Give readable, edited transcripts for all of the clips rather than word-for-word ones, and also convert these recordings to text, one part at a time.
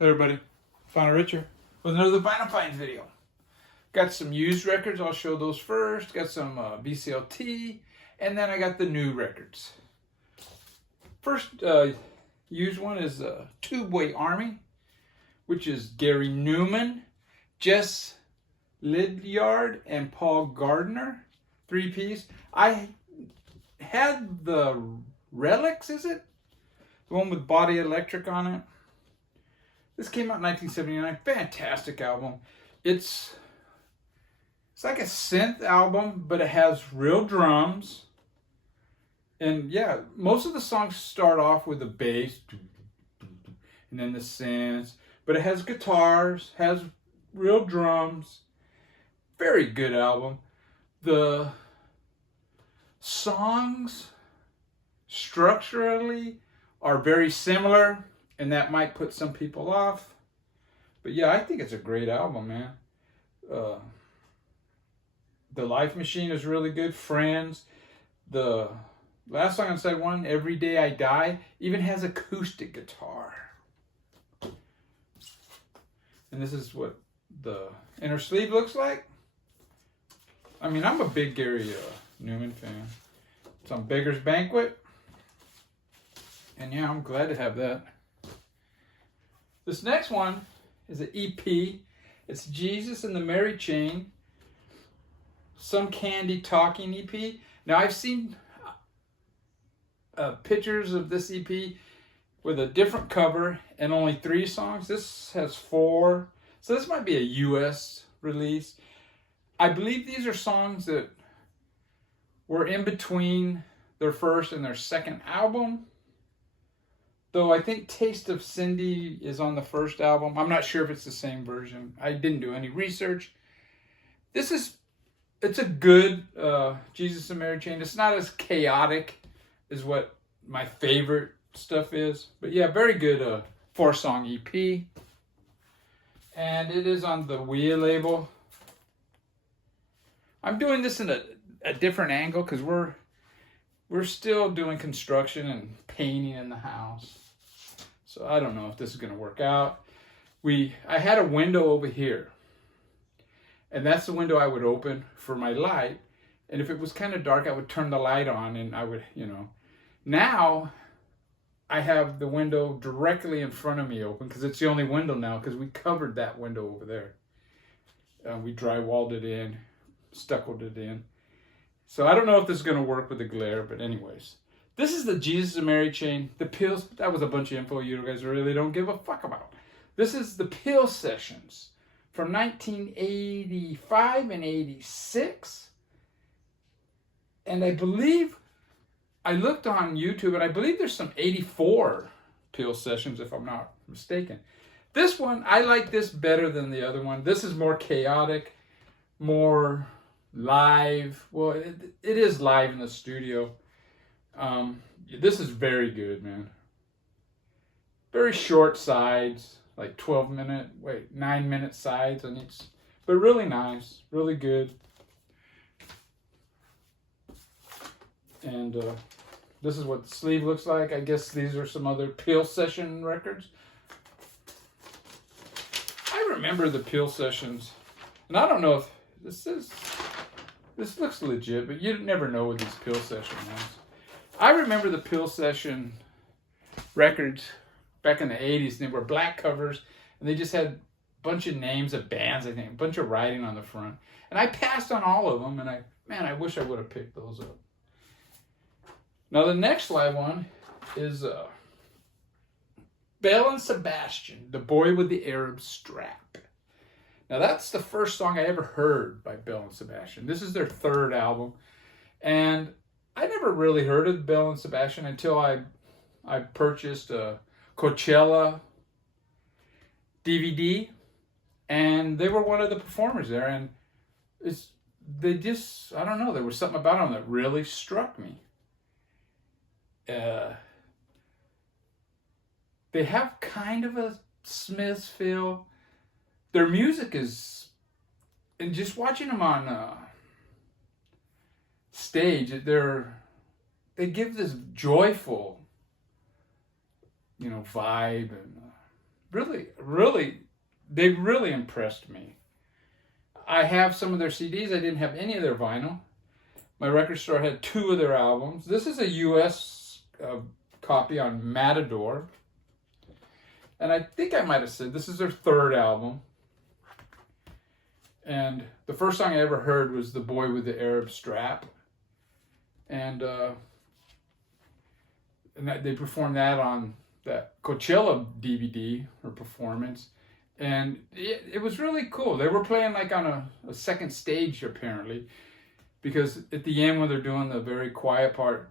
Hey everybody, Final Richard with another Vinyl Finds video. Got some used records, I'll show those first. Got some VCLT, and then I got the new records. First used one is Tubeway Army, which is Gary Newman, Jess Lydiard, and Paul Gardner, 3-piece. I had the Relics, is it? The one with Body Electric on it. This came out in 1979. Fantastic album. It's like a synth album, but it has real drums. And yeah, most of the songs start off with the bass and then the synths, but it has guitars, has real drums. Very good album. The songs structurally are very similar, and that might put some people off. But yeah, I think it's a great album, man. The Life Machine is really good. Friends. The last song on side one, Every Day I Die, even has acoustic guitar. And this is what the inner sleeve looks like. I mean, I'm a big Gary Newman fan. It's on Beggar's Banquet. And yeah, I'm glad to have that. This next one is an EP. It's Jesus and the Mary Chain. Some Candy Talking EP. Now I've seen pictures of this EP with a different cover and only 3 songs. This has 4. So this might be a US release. I believe these are songs that were in between their first and their second album. Though I think Taste of Cindy is on the first album. I'm not sure if it's the same version. I didn't do any research. It's a good Jesus and Mary Chain. It's not as chaotic as what my favorite stuff is. But yeah, very good 4-song EP. And it is on the We label. I'm doing this in a different angle because we're still doing construction and painting in the house. So I don't know if this is going to work out. I had a window over here. And that's the window I would open for my light. And if it was kind of dark, I would turn the light on and I would, Now, I have the window directly in front of me open because it's the only window now because we covered that window over there. We drywalled it in, stuccoed it in. So I don't know if this is going to work with the glare, but anyways. This is the Jesus and Mary Chain. The Pills, that was a bunch of info you guys really don't give a fuck about. This is the Pill Sessions from 1985 and 86. And I believe, I looked on YouTube, and I believe there's some 84 Pill Sessions, if I'm not mistaken. This one, I like this better than the other one. This is more chaotic, more live. Well, it is live in the studio. This is very good, man. Very short sides, like 9-minute sides on each, but really nice, really good. And this is what the sleeve looks like. I guess these are some other Peel Session records. I remember the Peel Sessions, and I don't know if this looks legit, but you never know with these Peel Session ones. I remember the Pill Session records back in the 80s. They were black covers, and they just had a bunch of names of bands, I think, a bunch of writing on the front. And I passed on all of them, and I wish I would have picked those up. Now, the next live one is Belle and Sebastian, The Boy with the Arab Strap. Now, that's the first song I ever heard by Belle and Sebastian. This is their 3rd album, and I never really heard of Belle and Sebastian until I purchased a Coachella DVD, and they were one of the performers there, and I don't know, there was something about them that really struck me. They have kind of a Smiths feel. Their music is, and just watching them on stage, they give this joyful, vibe, and they really impressed me. I have some of their CDs. I didn't have any of their vinyl. My record store had 2 of their albums. This is a U.S. Copy on Matador. And I think I might have said this is their 3rd album. And the first song I ever heard was The Boy with the Arab Strap. And they performed that on that Coachella DVD or performance. And it was really cool. They were playing like on a second stage apparently. Because at the end when they're doing the very quiet part,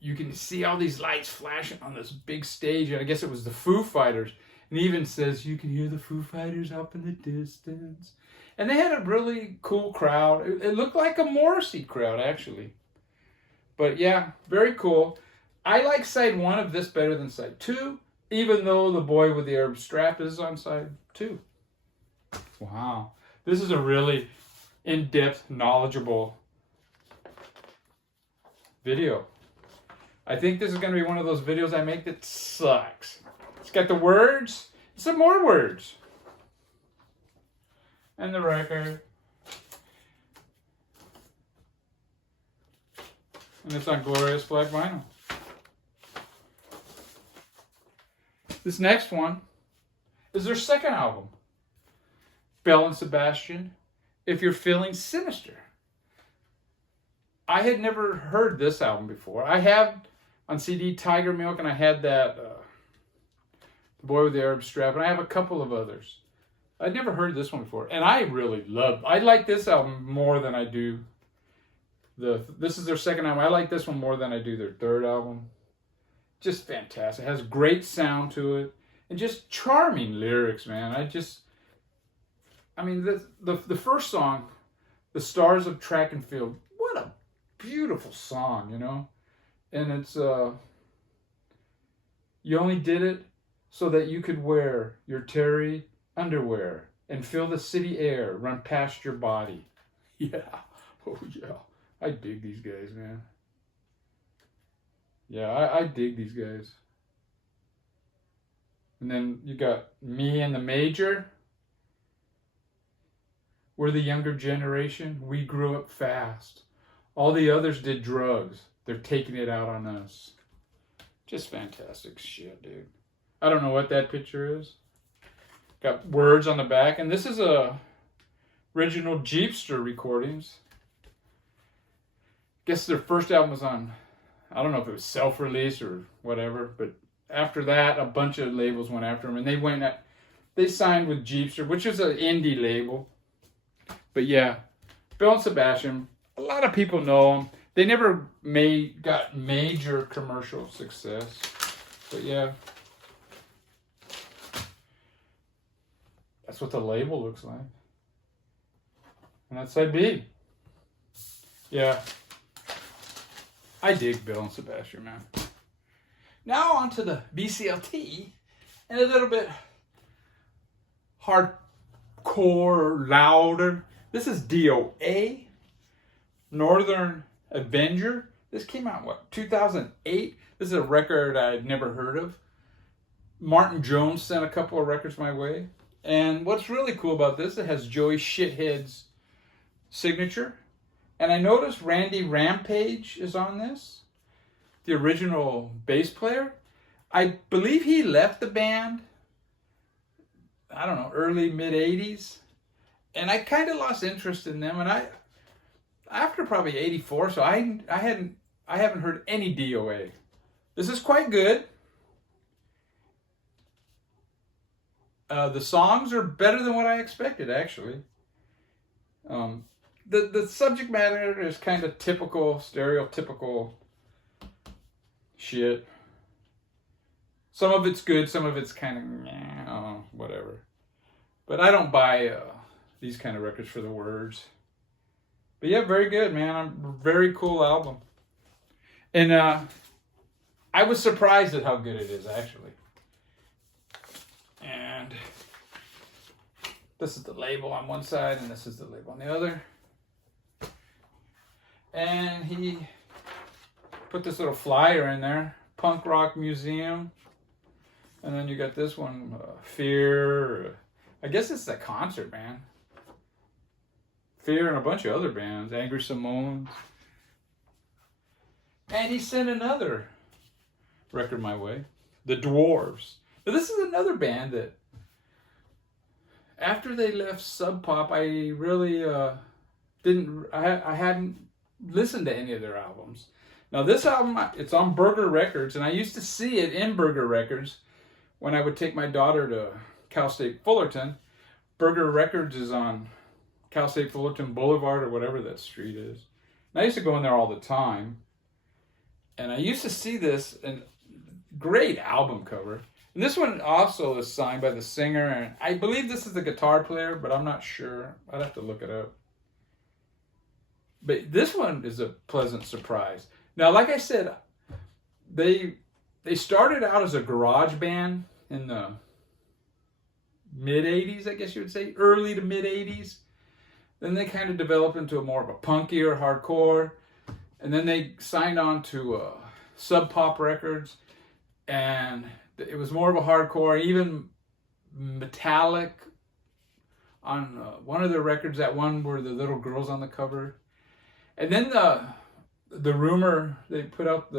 you can see all these lights flashing on this big stage. And I guess it was the Foo Fighters. And he even says, you can hear the Foo Fighters up in the distance. And they had a really cool crowd. It looked like a Morrissey crowd, actually. But yeah, very cool. I like side 1 of this better than side 2, even though The Boy with the Arab Strap is on side 2. Wow. This is a really in-depth, knowledgeable video. I think this is going to be one of those videos I make that sucks. It's got the words, some more words. And the record. And it's on glorious black vinyl. This next one is their 2nd album. Belle and Sebastian, If You're Feeling Sinister. I had never heard this album before. I have on CD Tiger Milk, and I had that The Boy with the Arab Strap, and I have a couple of others. I'd never heard this one before, and I like this album more than I do this is their 2nd album. I like this one more than I do their 3rd album. Just fantastic. It has great sound to it, and just charming lyrics, man. I mean, the first song, The Stars of Track and Field, what a beautiful song, you know? And it's, you only did it so that you could wear your terry underwear and feel the city air run past your body. Yeah. Oh, yeah. I dig these guys, man. Yeah, I dig these guys. And then you got Me and the Major. We're the younger generation. We grew up fast. All the others did drugs. They're taking it out on us. Just fantastic shit, dude. I don't know what that picture is. Got words on the back. And this is a original Jeepster recordings. Guess their first album was on, I don't know if it was self-release or whatever, but after that, a bunch of labels went after them, and they signed with Jeepster, which is an indie label. But yeah, Belle and Sebastian, a lot of people know them. They never got major commercial success, but yeah. That's what the label looks like. And that's side B. Yeah. I dig Belle and Sebastian, man. Now on to the VCLT, and a little bit hardcore, louder. This is DOA, Northern Avenger. This came out, 2008? This is a record I'd never heard of. Martin Jones sent a couple of records my way. And what's really cool about this, it has Joey Shithead's signature. And I noticed Randy Rampage is on this, the original bass player. I believe he left the band, I don't know, early, mid-'80s. And I kind of lost interest in them. And after probably 84, so I haven't heard any DOA. This is quite good. The songs are better than what I expected, actually. The subject matter is kind of typical, stereotypical shit. Some of it's good, some of it's kind of whatever. But I don't buy these kind of records for the words. But yeah, very good, man. Very cool album. And I was surprised at how good it is, actually. And this is the label on one side, and this is the label on the other. And he put this little flyer in there, Punk Rock Museum. And then you got this one, Fear. I guess it's a concert band. Fear and a bunch of other bands, Angry Samoans. And he sent another record my way, The Dwarves. Now, this is another band that, after they left Sub Pop, I really I hadn't listened to any of their albums. Now this album, it's on Burger Records, and I used to see it in Burger Records when I would take my daughter to Cal State Fullerton. Burger Records is on Cal State Fullerton Boulevard, or whatever that street is. And I used to go in there all the time. And I used to see this, and great album cover. And this one also is signed by the singer, and I believe this is the guitar player, but I'm not sure. I'd have to look it up. But this one is a pleasant surprise. Now, like I said, they started out as a garage band in the mid-'80s, I guess you would say, early to mid-'80s. Then they kind of developed into more of a punkier hardcore. And then they signed on to Sub Pop Records. And it was more of a hardcore, even metallic on one of their records, that one where the little girl's on the cover. And then the rumor, they put out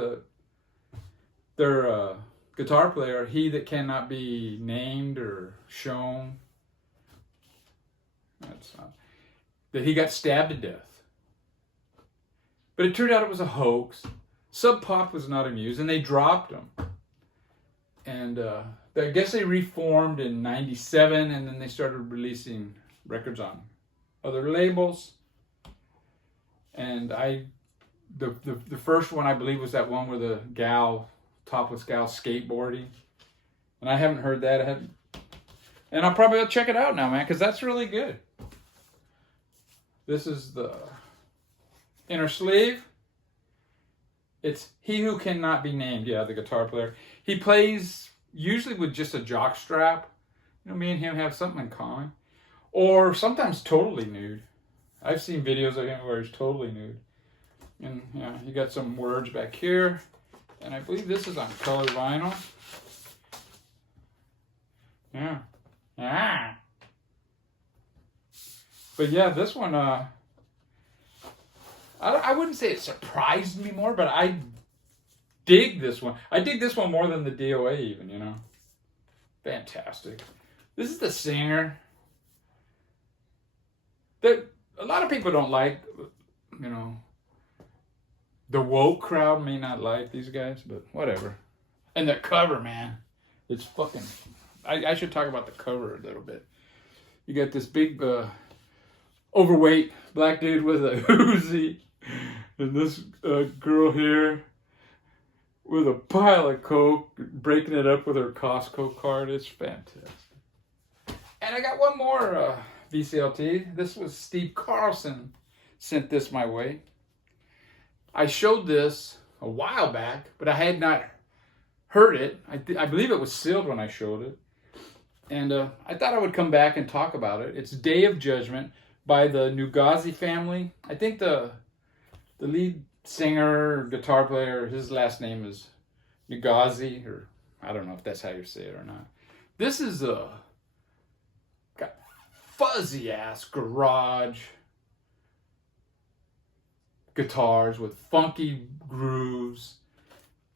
their guitar player, He That Cannot Be Named or Shown. That's not, that he got stabbed to death. But it turned out it was a hoax. Sub Pop was not amused, and they dropped him. And I guess they reformed in '97, and then they started releasing records on other labels. And the first one, I believe, was that one with the topless gal skateboarding. And I haven't heard that. And I'll probably check it out now, man, because that's really good. This is the inner sleeve. It's He Who Cannot Be Named. Yeah, the guitar player. He plays usually with just a jock strap. You know, me and him have something in common. Or sometimes totally nude. I've seen videos of him where he's totally nude. And yeah, you got some words back here. And I believe this is on color vinyl. Yeah. Ah. But yeah, this one, I wouldn't say it surprised me more, but I dig this one. I dig this one more than the DOA even, you know. Fantastic. This is the singer. That a lot of people don't like, you know. The woke crowd may not like these guys, but whatever. And the cover, man. It's fucking... I should talk about the cover a little bit. You got this big, overweight black dude with a Uzi. And this girl here with a pile of coke, breaking it up with her Costco card. It's fantastic. And I got one more VCLT. This was Steve Carlson sent this my way. I showed this a while back, but I had not heard it. I believe it was sealed when I showed it. And I thought I would come back and talk about it. It's Day of Judgment by the Nugazi family. I think the lead singer, guitar player, his last name is Nugazi, or I don't know if that's how you say it or not. This is got fuzzy ass garage guitars with funky grooves.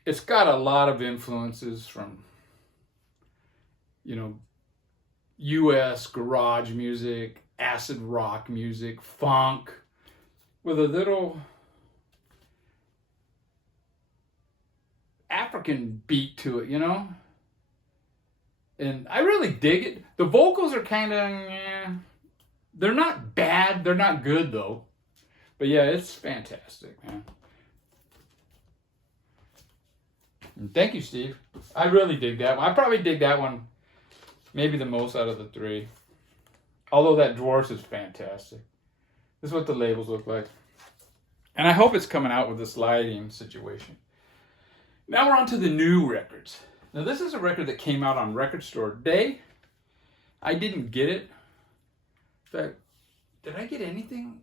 It's got a lot of influences from, you know, US garage music, acid rock music, funk, with a little African beat to it, you know? And I really dig it. The vocals are kind of, they're not bad, they're not good though. But yeah, it's fantastic, man. And thank you, Steve. I really dig that one. I probably dig that one maybe the most out of the three. Although that Dwarfs is fantastic. This is what the labels look like. And I hope it's coming out with this lighting situation. Now we're on to the new records. Now this is a record that came out on Record Store Day. I didn't get it. In fact, did I get anything?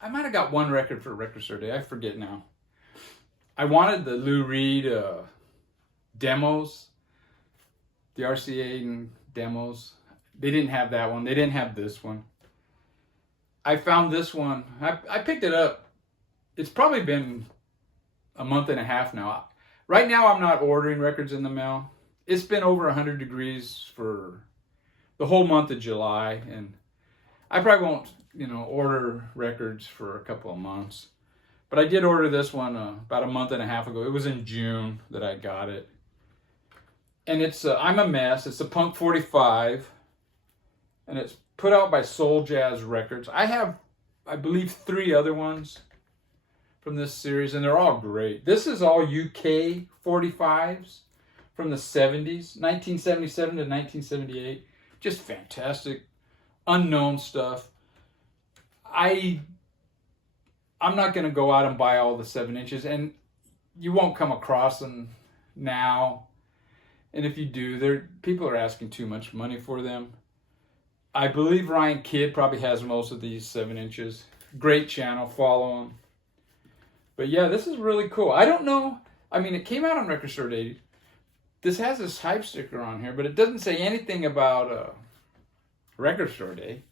I might have got one record for Record Store Day. I forget now. I wanted the Lou Reed demos. the RCA and demos. They didn't have that one. They didn't have this one. I found this one. I picked it up. It's probably been a month and a half now. Right now, I'm not ordering records in the mail. It's been over 100 degrees for the whole month of July, and I probably won't, order records for a couple of months. But I did order this one about a month and a half ago. It was in June that I got it. And it's I'm a Mess. It's a Punk 45. And it's put out by Soul Jazz Records. I have, I believe, 3 other ones from this series, and they're all great. This is all UK 45s from the 70s, 1977 to 1978. Just fantastic, unknown stuff. I'm not going to go out and buy all the 7 inches, and you won't come across them now. And if you do, people are asking too much money for them. I believe Ryan Kidd probably has most of these 7 inches. Great channel, follow him. But yeah, this is really cool. I don't know. I mean, it came out on Record Store Day. This has this hype sticker on here, but it doesn't say anything about Record Store Day.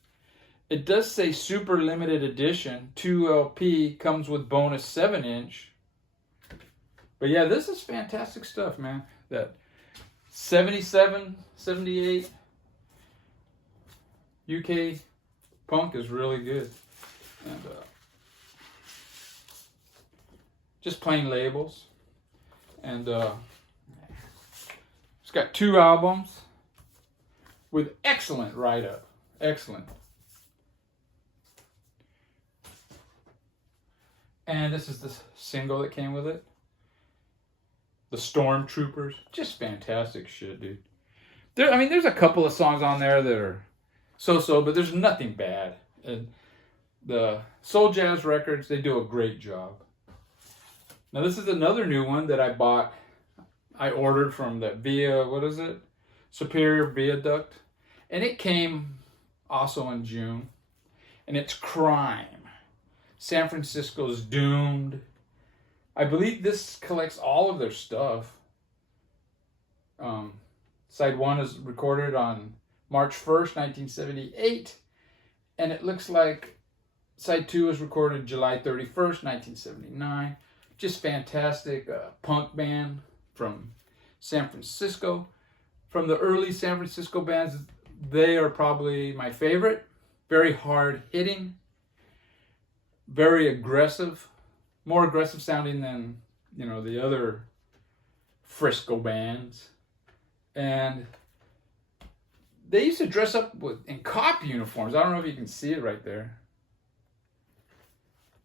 It does say Super Limited Edition, 2 LP, comes with bonus 7 inch. But yeah, this is fantastic stuff, man. That 77, 78 UK punk is really good. And just plain labels. And it's got 2 albums with excellent write-up. Excellent. And this is the single that came with it. The Stormtroopers. Just fantastic shit, dude. There's a couple of songs on there that are so-so, but there's nothing bad. And the Soul Jazz Records, they do a great job. Now this is another new one that I bought. I ordered from the Superior Viaduct. And it came also in June. And it's Crime. San Francisco's Doomed. I believe this collects all of their stuff. Side 1 is recorded on March 1st, 1978. And it looks like Side 2 was recorded July 31st, 1979. Just fantastic punk band from San Francisco. From the early San Francisco bands, they are probably my favorite. Very hard hitting. Very aggressive. More aggressive sounding than, the other Frisco bands. And they used to dress up in cop uniforms. I don't know if you can see it right there.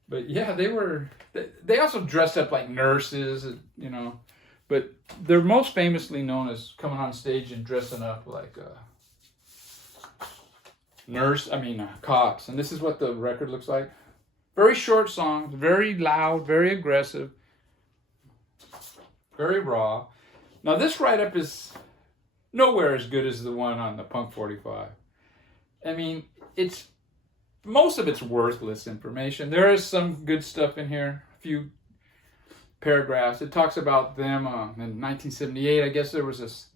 But yeah, they also dressed up like nurses, But they're most famously known as coming on stage and dressing up like cops. And this is what the record looks like. Very short songs, very loud, very aggressive, very raw. Now this write-up is nowhere as good as the one on the Punk 45. I mean, most of it's worthless information. There is some good stuff in here, a few paragraphs. It talks about them in 1978. I guess there was this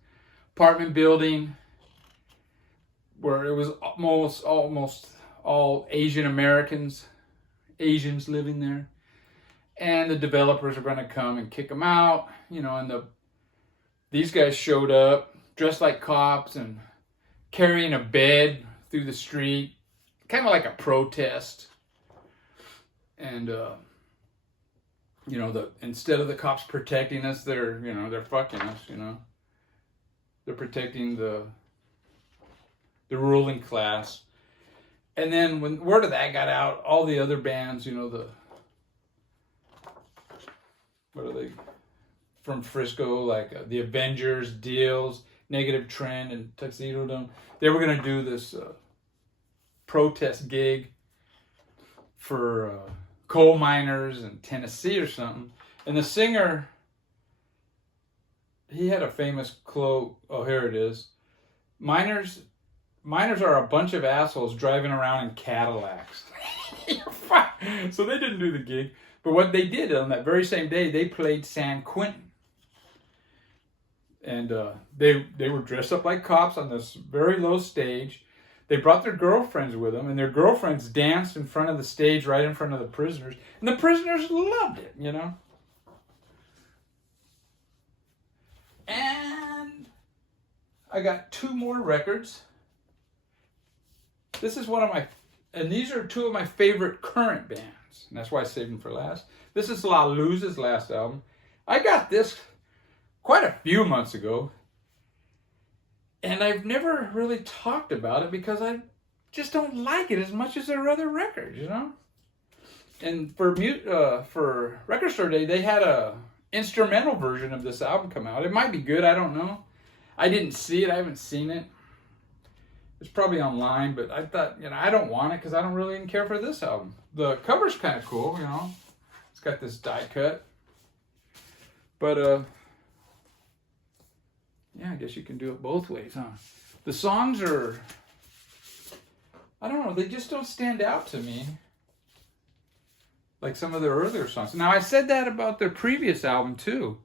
apartment building where it was almost all Asian Americans. Asians living there, and the developers are going to come and kick them out, and these guys showed up dressed like cops and carrying a bed through the street, kind of like a protest. And instead of the cops protecting us, they're fucking us, they're protecting the ruling class. And then when word of that got out, all the other bands, from Frisco, like the Avengers, Deals, Negative Trend, and Tuxedo Dome, they were going to do this protest gig for coal miners in Tennessee or something. And the singer, he had a famous quote. Oh, here it is. Miners are a bunch of assholes driving around in Cadillacs. So they didn't do the gig. But what they did on that very same day, they played San Quentin. And they were dressed up like cops on this very low stage. They brought their girlfriends with them, and their girlfriends danced in front of the stage, right in front of the prisoners. And the prisoners loved it, you know. And I got 2 more records. This is one of my, and these are 2 of my favorite current bands. And that's why I saved them for last. This is La Luz's last album. I got this quite a few months ago. And I've never really talked about it because I just don't like it as much as their other records, you know? And for Record Store Day, they had a instrumental version of this album come out. It might be good, I don't know. I didn't see it, I haven't seen it. It's probably online, but I thought, you know, I don't want it because I don't really even care for this album. The cover's kind of cool, you know. It's got this die cut. But, yeah, I guess you can do it both ways, huh? The songs are, I don't know, they just don't stand out to me like some of their earlier songs. Now, I said that about their previous album, too.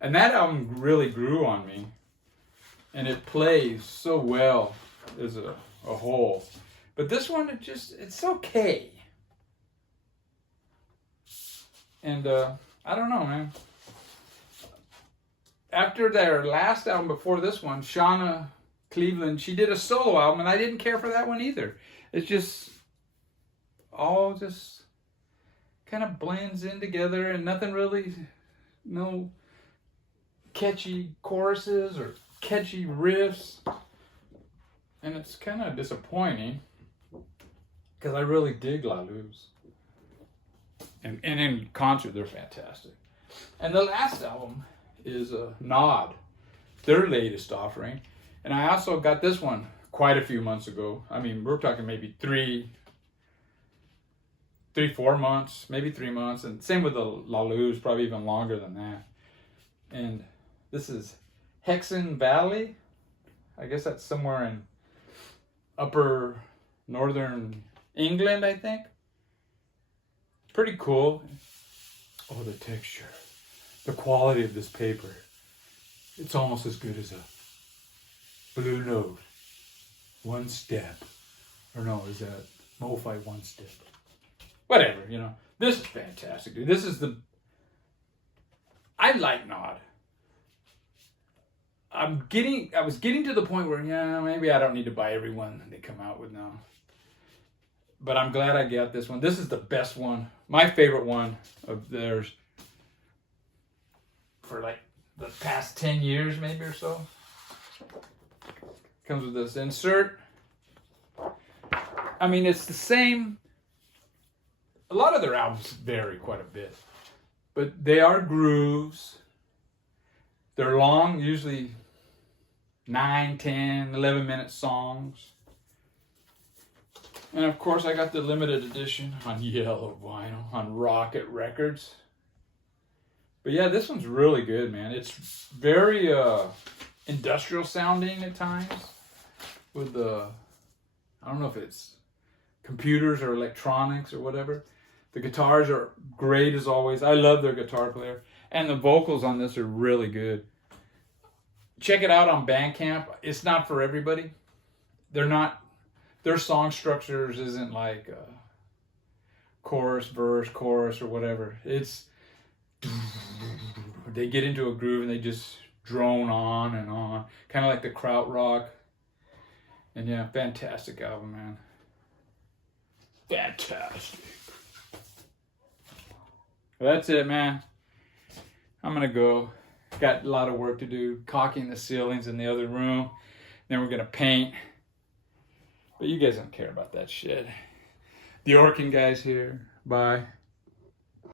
And that album really grew on me. And it plays so well as a whole. But this one, it's okay. And I don't know, man. After their last album before this one, Shauna Cleveland, she did a solo album, and I didn't care for that one either. It's just all just kind of blends in together, and nothing really, no catchy choruses or catchy riffs. And it's kind of disappointing because I really dig La Luz. And in concert, they're fantastic. And the last album is Nod, their latest offering. And I also got this one quite a few months ago. I mean, we're talking maybe 4 months, maybe 3 months. And same with the La Luz, probably even longer than that. And this is Hexen Valley. I guess that's somewhere in upper northern England, I think. Pretty cool. Oh, the texture. The quality of this paper. It's almost as good as a Blue Note. One Step. Or no, is that MoFi One Step? Whatever, you know. This is fantastic, dude. This is the... I like Nod. I was getting to the point where, yeah, maybe I don't need to buy every one they come out with now. But I'm glad I got this one. This is the best one. My favorite one of theirs for like the past 10 years maybe or so. Comes with this insert. I mean, it's the same. A lot of their albums vary quite a bit. But they are grooves. They're long, usually 9, 10, 11-minute songs. And of course, I got the limited edition on yellow vinyl on Rocket Records. But yeah, this one's really good, man. It's very industrial sounding at times with the, I don't know if it's computers or electronics or whatever. The guitars are great as always. I love their guitar player. And the vocals on this are really good. Check it out on Bandcamp. It's not for everybody. Their song structures isn't like chorus, verse, chorus, or whatever. It's, they get into a groove and they just drone on and on. Kind of like the krautrock. And yeah, fantastic album, man. Fantastic. Well, that's it, man. I'm going to go. Got a lot of work to do. Caulking the ceilings in the other room. Then we're going to paint. But you guys don't care about that shit. The Orkin guy's here. Bye.